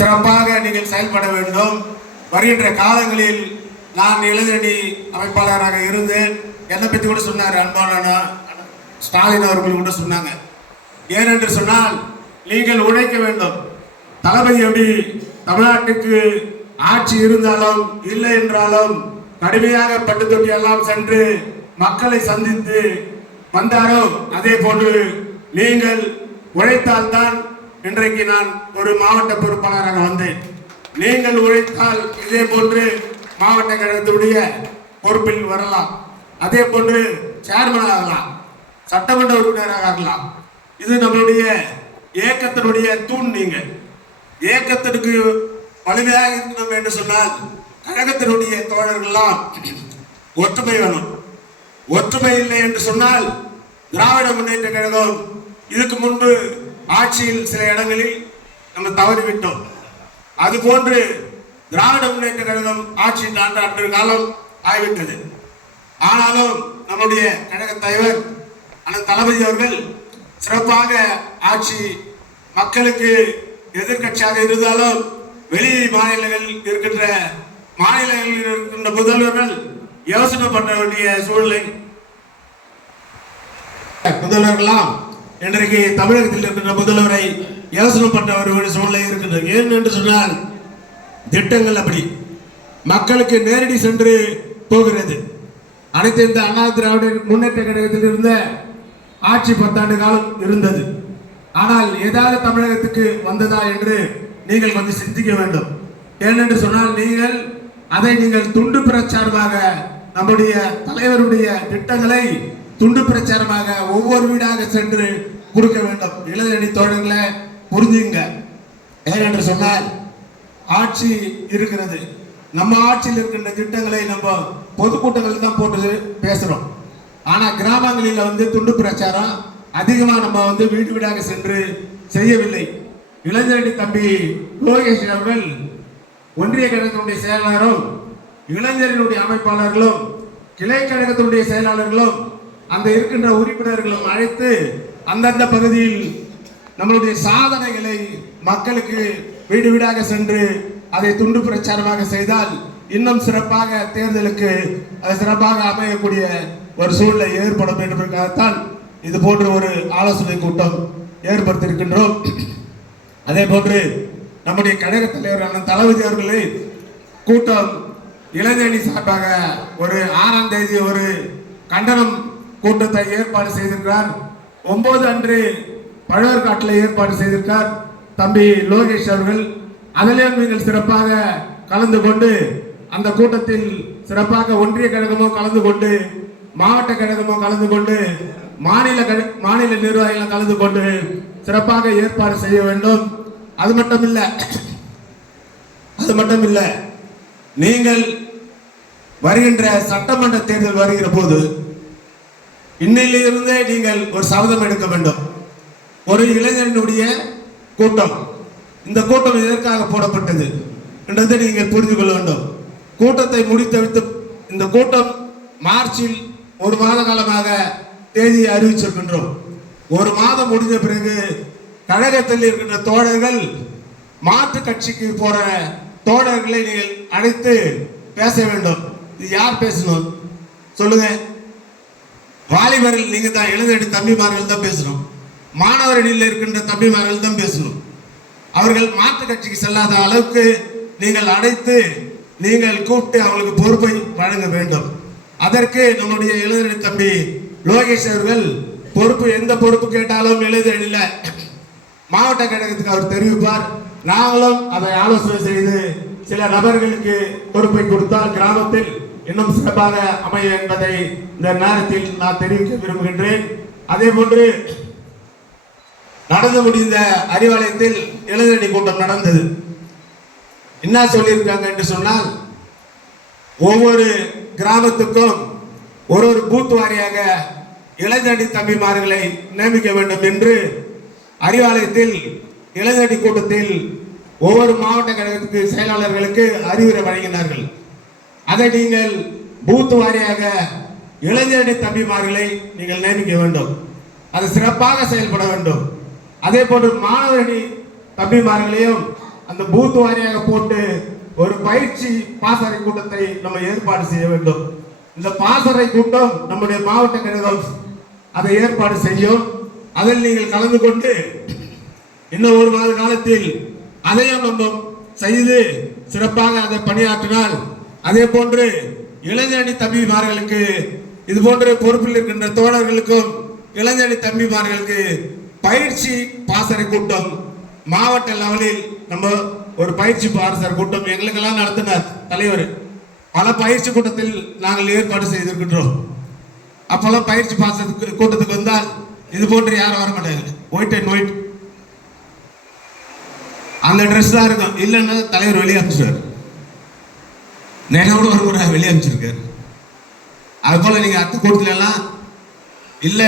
சிறப்பாக நீங்கள் செயல்பட வேண்டும். வருகின்ற காலங்களில் நான் இளைஞரணி அமைப்பாளராக இருந்தேன். என்னை பற்றி கூட சொன்னார் அன்பான ஸ்டாலின் அவர்கள் கூட சொன்னாங்க. ஏனென்று சொன்னால் நீங்கள் உழைக்க வேண்டும். தளபதி எப்படி தமிழ்நாட்டுக்கு ஆட்சி இருந்தாலும் இல்லை என்றாலும் கடுமையாக பட்டு தொட்டி எல்லாம் சென்று மக்களை சந்தித்து வந்தாரோ, அதே போன்று நீங்கள் உழைத்தால்தான் இன்றைக்கு நான் ஒரு மாவட்ட பொறுப்பாளராக வந்தேன். நீங்கள் உழைத்தால் இதே போன்று மாவட்ட கழகத்துடைய பொறுப்பில் வரலாம், அதே போன்று சேர்மன் ஆகலாம், சட்டமன்ற உறுப்பினராக ஆகலாம். இது நம்மளுடைய இயக்கத்தினுடைய தூண். நீங்கள் இயக்கத்திற்கு வலிமையாக இருக்கணும் என்று சொன்னால் கழகத்தினுடைய தோழர்கள்லாம் ஒற்றுமை வேணும். ஒற்றுமை இல்லை என்று சொன்னால் திராவிட முன்னேற்ற கழகம் இதுக்கு முன்பு ஆட்சியில் சில இடங்களில் நம்ம தவறிவிட்டோம். அதுபோன்று திராவிட முன்னேற்ற கழகம் ஆட்சியில் அன்று காலம் ஆகிவிட்டது. ஆனாலும் நம்முடைய கழக தலைவர் அண்ணன் தளபதி அவர்கள் சிறப்பாக ஆட்சி மக்களுக்கு எதிர்கட்சியாக இருந்தாலும் வெளி மாநிலங்களில் இருக்கின்ற முதல்வர்கள் யோசனை பண்ண வேண்டிய சூழ்நிலை. முதல்வர்களாம் இன்றைக்கு தமிழகத்தில் இருக்கின்ற முதல்வரை யோசனை பண்ண ஒரு சூழ்நிலை இருக்கின்றது. ஏன் என்று சொன்னால் திட்டங்கள் அப்படி மக்களுக்கு நேரடி சென்று போகிறது. அனைத்து இந்த அண்ணா திராவிட முன்னேற்ற கழகத்தில் இருந்த ஆட்சி 10 ஆண்டு காலம் இருந்தது. ஆனால் ஏதாவது தமிழகத்துக்கு வந்ததா என்று நீங்கள் கொஞ்சம் சிந்திக்க வேண்டும். ஏனென்று சொன்னால் நீங்கள் துண்டு பிரச்சாரமாக நம்முடைய தலைவருடைய திட்டங்களை துண்டு பிரச்சாரமாக ஒவ்வொரு வீடாக சென்று கொடுக்க வேண்டும். இளைஞரணி தோழர்களை புரிஞ்சுங்க. ஏனென்று சொன்னால் ஆட்சி இருக்கிறது, நம்ம ஆட்சியில் இருக்கின்ற திட்டங்களை நம்ம பொதுக்கூட்டங்கள் தான் போட்டு பேசுறோம். ஆனா கிராமங்களில் துண்டு பிரச்சாரம் அதிகமா நம்ம வீடு வீடாக சென்று செய்யவில்லை. இளைஞரணி தம்பி லோகேஷ் அவர்கள் ஒன்றிய கழகத்தினுடைய செயலாளரும் இளைஞர்களுடைய அமைப்பாளர்களும் கிளை கழகத்தினுடைய செயலாளர்களும் அந்த இருக்கின்ற உறுப்பினர்களும் அழைத்து அந்தந்த பகுதியில் நம்மளுடைய சாதனைகளை மக்களுக்கு வீடு வீடாக சென்று அதை துண்டு பிரச்சாரமாக செய்தால் இன்னும் சிறப்பாக தேர்தலுக்கு அது சிறப்பாக அமையக்கூடிய ஒரு சூழ்நிலை ஏற்படும் என்பதற்காகத்தான் இது போன்ற ஒரு ஆலோசனை கூட்டம் ஏற்படுத்தியிருக்கின்றோம். அதே போன்று நம்முடைய கழக தலைவர் அண்ணன் தளபதி அவர்களை கூட்டம் இளைஞரணி சார்பாக ஒரு 6ஆம் தேதி ஒரு கண்டனம் கூட்டத்தை ஏற்பாடு செய்திருக்கிறார். 9 அன்று பழவர்காட்டில் ஏற்பாடு செய்திருக்கிறார் தம்பி லோகேஷ் அவர்கள். அதிலேயும் நீங்கள் சிறப்பாக கலந்து கொண்டு அந்த கூட்டத்தில் சிறப்பாக ஒன்றிய கழகமோ கலந்து கொண்டு மாவட்ட கழகமோ கலந்து கொண்டு மாநில நிர்வாகிகள் கலந்து கொண்டு சிறப்பாக ஏற்பாடு செய்ய வேண்டும். அது மட்டும் இல்ல நீங்கள் வருகின்ற சட்டமன்ற தேர்தல் வருகிற போது இன்னிலிருந்தே நீங்கள் ஒரு சபதம் எடுக்க வேண்டும். ஒரு இளைஞர்களுடைய கூட்டம், இந்த கூட்டம் எதற்காக போடப்பட்டது என்றதை நீங்கள் புரிந்து கொள்ள வேண்டும். கூட்டத்தை முடித்து இந்த கூட்டம் மார்ச்சில் 1 மாத காலமாக தேதியை அறிவிச்சிருக்கின்றோம். 1 மாதம் முடிஞ்ச பிறகு கழகத்தில் இருக்கின்ற தோழர்கள் மாற்று கட்சிக்கு போற தோழர்களை நீங்கள் அழைத்து பேச வேண்டும். இது யார் பேசணும் சொல்லுங்க? வாலிபர்கள் நீங்க தான், இளைஞரணி தம்பிமார்கள் தான் பேசணும். மாணவரணியில் இருக்கின்ற தம்பிமார்கள் தான் பேசணும். அவர்கள் மாற்று கட்சிக்கு செல்லாத அளவுக்கு நீங்கள் அழைத்து நீங்கள் கூப்பிட்டு அவங்களுக்கு பொறுப்பை வழங்க வேண்டும். அதற்கு நம்முடைய இளைஞரணி தம்பி லோகேஷ் அவர்கள் பொறுப்பு, எந்த பொறுப்பு கேட்டாலும் இளைஞரணியில மாவட்ட கழகத்துக்கு அவர் தெரிவிப்பார். நாங்களும் அதை ஆலோசனை செய்து சில நபர்களுக்கு பொறுப்பை கொடுத்தால் கிராமத்தில் இன்னும் சிறப்பாக அமையும் என்பதை இந்த நேரத்தில் நான் தெரிவிக்க விரும்புகின்றேன். அதே போன்று நடந்து முடிந்த அறிவாலயத்தில் இளைஞரணி கூட்டம் நடந்தது. என்ன சொல்லியிருக்காங்க என்று சொன்னால், ஒவ்வொரு கிராமத்துக்கும் ஒரு பூத் வாரியாக இளைஞரணி தம்பிமார்களை நியமிக்க வேண்டும் என்று அறிவாலயத்தில் இளைஞரணி கூட்டத்தில் ஒவ்வொரு மாவட்ட கழகத்துக்கு செயலாளர்களுக்கு அறிவுரை வழங்கினார்கள். அதை நீங்கள் பூத் வாரியாக இளைஞரணி தம்பிமார்களை நீங்கள் நியமிக்க வேண்டும். அது சிறப்பாக செயல்பட வேண்டும். அதே போன்று மாணவரணி தம்பிமார்களையும் அந்த பூத் வாரியாக போட்டு ஒரு பயிற்சி பாசறை கூட்டத்தை நம்ம ஏற்பாடு செய்ய வேண்டும். இந்த பாசறை கூட்டம் நம்முடைய மாவட்ட கழகம் அதை ஏற்பாடு செய்யும். அதில் நீங்கள் கலந்து கொண்டு இன்னும் ஒரு மாத காலத்தில் அதையும் நம்ம செய்து சிறப்பாக அதை பணியாற்றினால், அதே போன்று இளைஞரணி தம்பிமார்களுக்கு இது போன்ற பொறுப்பில் இருக்கின்ற தோழர்களுக்கும் இளைஞரணி தம்பிமார்களுக்கு பயிற்சி பாசறை கூட்டம் மாவட்ட லெவலில் நம்ம ஒரு பயிற்சி பாசறை கூட்டம் எங்களுக்கெல்லாம் நடத்தினார் தலைவர். பல பயிற்சி கூட்டத்தில் நாங்கள் ஏற்பாடு செய்திருக்கின்றோம். அப்பெல்லாம் பயிற்சி பாசறை கூட்டத்துக்கு வந்தால் இது போன்று யாரும் வர மாட்டாங்க. ஒயிட் அண்ட் ஒயிட் அந்த ட்ரெஸ் தான் இருக்கும். இல்லைன்னா தலைவர் வெளியே அனுப்பிச்சுவார். நேரோடு ஒரு முறை வெளியே அனுப்பிச்சிருக்காரு. அது போல நீங்க அடுத்த கூட்டத்துல எல்லாம் இல்ல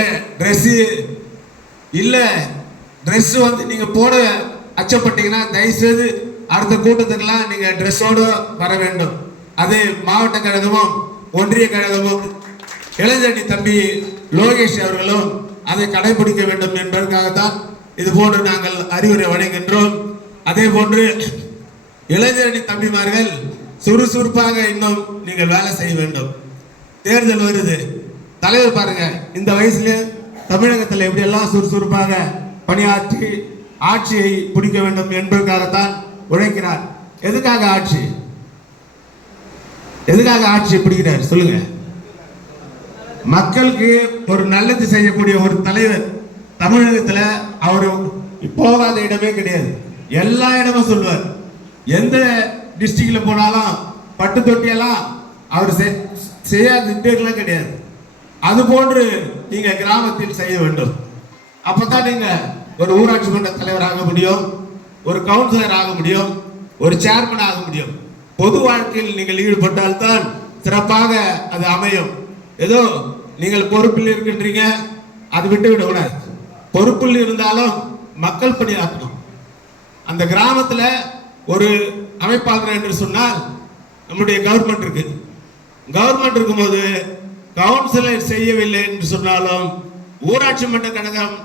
ட்ரெஸ் வந்து நீங்க போட அச்சப்பட்டீங்கன்னா தயவுசெய்து அடுத்த கூட்டத்துக்கெல்லாம் நீங்க ட்ரெஸ்ஸோடு வர வேண்டும். அது மாவட்ட கழகமும் ஒன்றிய கழகமும் இளைஞரணி தம்பி லோகேஷ் அவர்களும் அதை கடைபிடிக்க வேண்டும் என்பதற்காகத்தான் இது போன்று நாங்கள் அறிவுரை வழங்குகின்றோம். அதே போன்று இளைஞரணி தம்பிமார்கள் சுறுசுறுப்பாக இன்னும் நீங்கள் வேலை செய்ய வேண்டும். தேர்தல் வருது. தலைவர் பாருங்க, இந்த வயசுல தமிழகத்தில் எப்படியெல்லாம் சுறுசுறுப்பாக பணியாற்றி ஆட்சியை பிடிக்க வேண்டும் என்பதற்காகத்தான் உழைக்கிறார். எதுக்காக ஆட்சி பிடிக்கிறார் சொல்லுங்க? மக்களுக்கு ஒரு நல்லது செய்யக்கூடிய ஒரு தலைவர் தமிழகத்தில் அவர் போகாத இடமே கிடையாது. எல்லா இடமும் சொல்லுவார். எந்த டிஸ்ட்ரிக்ட்ல போனாலும் பட்டு தொட்டியெல்லாம் அவர் செய்யாத கிடையாது. அது போன்று நீங்க கிராமத்தில் செய்ய வேண்டும். அப்பதான் நீங்க ஒரு ஊராட்சி மன்ற தலைவர் ஆக முடியும், ஒரு கவுன்சிலர் ஆக முடியும், ஒரு சேர்மன் ஆக முடியும். பொது வாழ்க்கையில் நீங்கள் ஈடுபட்டால்தான் சிறப்பாக அது அமையும். ஏதோ நீங்கள் பொறுப்பில் இருக்கின்றீங்க, அது விட்டு விடக்கூடாது. பொறுப்பில் இருந்தாலும் மக்கள் பணியாற்றணும். அந்த கிராமத்தில் ஒரு அமைப்பாளர் என்று சொன்னால் நம்முடைய கவர்மெண்ட் இருக்கு. கவர்மெண்ட் இருக்கும்போது கவுன்சிலர் செய்யவில்லை என்று சொன்னாலும், ஊராட்சி மன்ற கழகம்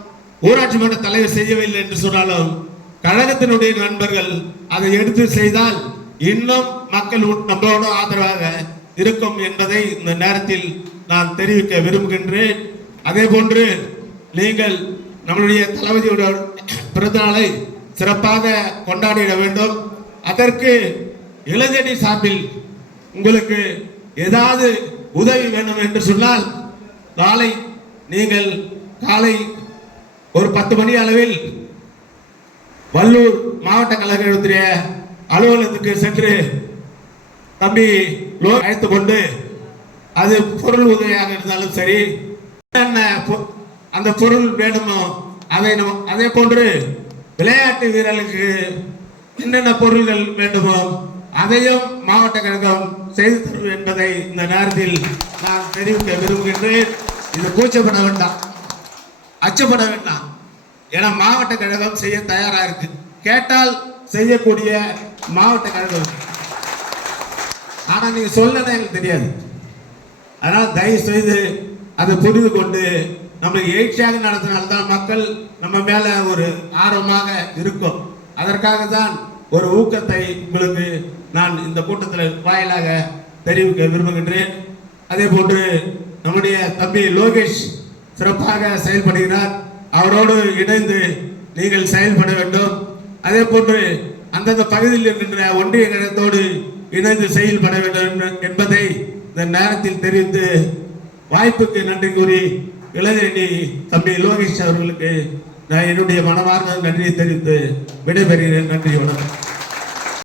ஊராட்சி மன்ற தலைவர் செய்யவில்லை என்று சொன்னாலும், கழகத்தினுடைய நண்பர்கள் அதை எடுத்து செய்தால் இன்னும் மக்கள் நம்மளோட ஆதரவாக இருக்கும் என்பதை இந்த நேரத்தில் நான் தெரிவிக்க விரும்புகின்றேன். அதே போன்று நீங்கள் நம்மளுடைய தளபதியோட பிறந்த நாளை சிறப்பாக கொண்டாடிட வேண்டும். அதற்கு இளைஞரணி சார்பில் உங்களுக்கு ஏதாவது உதவி வேண்டும் என்று சொன்னால், காலை ஒரு 10 மணி அளவில் வள்ளூர் மாவட்ட கழகத்துடைய அலுவலகத்துக்கு சென்று தம்பி அழைத்து கொண்டு, அது பொருள் உதவியாக இருந்தாலும் சரி, அந்த பொருள் வேணுமோ அதே போன்று விளையாட்டு வீரர்களுக்கு என்னென்ன பொருள்கள் வேண்டுமோ அதையும் மாவட்ட கழகம் செய்து தரும் என்பதை இந்த நேரத்தில் நான் தெரிவிக்க விரும்புகின்றேன். இது கூச்சப்பட வேண்டாம், அச்சப்பட வேண்டாம். ஏன்னா மாவட்ட கழகம் செய்ய தயாரா இருக்கு. கேட்டால் செய்யக்கூடிய மாவட்ட கழகம். ஆனா நீங்க சொல்லணும் எனக்கு தெரியாது. அதனால் தயவு செய்து அதை புரிந்து கொண்டு நம்மளுக்கு எழுச்சியாக நடத்தினால்தான் மக்கள் நம்ம மேல ஒரு ஆர்வமாக இருக்கும். அதற்காக தான் ஒரு ஊக்கத்தை உங்களுக்கு நான் இந்த கூட்டத்தில் வாயிலாக தெரிவிக்க விரும்புகின்றேன். அதே போன்று நம்முடைய தம்பி லோகேஷ் சிறப்பாக செயல்படுகிறார். அவரோடு இணைந்து நீங்கள் செயல்பட வேண்டும். அதே போன்று அந்தந்த பகுதியில் இருக்கின்ற ஒன்றிய கழகத்தோடு இணைந்து செயல்பட வேண்டும் என்பதை இந்த நேரத்தில் தெரிவித்து வாய்ப்புக்கு நன்றி கூறி இளைஞரணி தம்பி லோகேஷ் அவர்களுக்கு நான் என்னுடைய மனமார்ந்த நன்றியை தெரிவித்து விடைபெறுகிறேன். நன்றி, வணக்கம்.